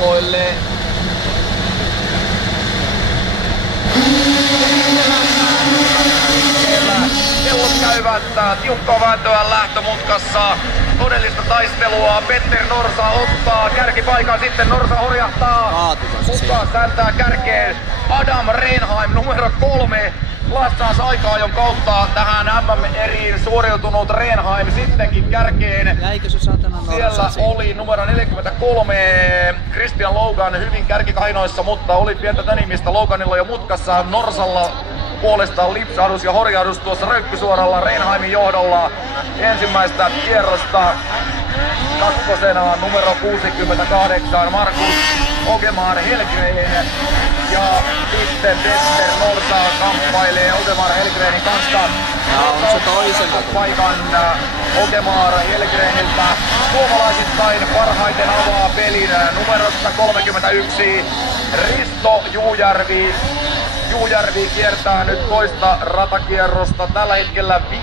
oloille. Kellot käyvät tiukkaa vääntöä lähtömutkassa. Todellista taistelua. Petter Norsa ottaa kärkipaikan, sitten Norsa horjahtaa. Mukaan sääntää kärkeen Adam Rehnheim numero 3. Lassaas aika-ajon kautta tähän MM-eriin suoriutunut Rehnheim sittenkin kärkeen. Jäikö se satana Norsa? Siellä oli numero 43 Christian Logan hyvin kärkikainoissa, mutta oli pientä tänimistä Loganilla jo mutkassa. Norsalla puolestaan lipsahdus ja horjahdus tuossa röykkysuoralla Rehnheimin johdolla ensimmäistä kierrosta. Kakkosena numero 68 Markus Ogemar Hellgren ja sitten Petter Norsa kamppailee Ogemar Hellgrenin kanssa. On se toisella paikan Ogemar Hellgreniltä. Suomalaisittain parhaiten avaa pelin numerosta 31 Risto Juujärvi. Juujärvi kiertää nyt toista ratakierrosta tällä hetkellä 5.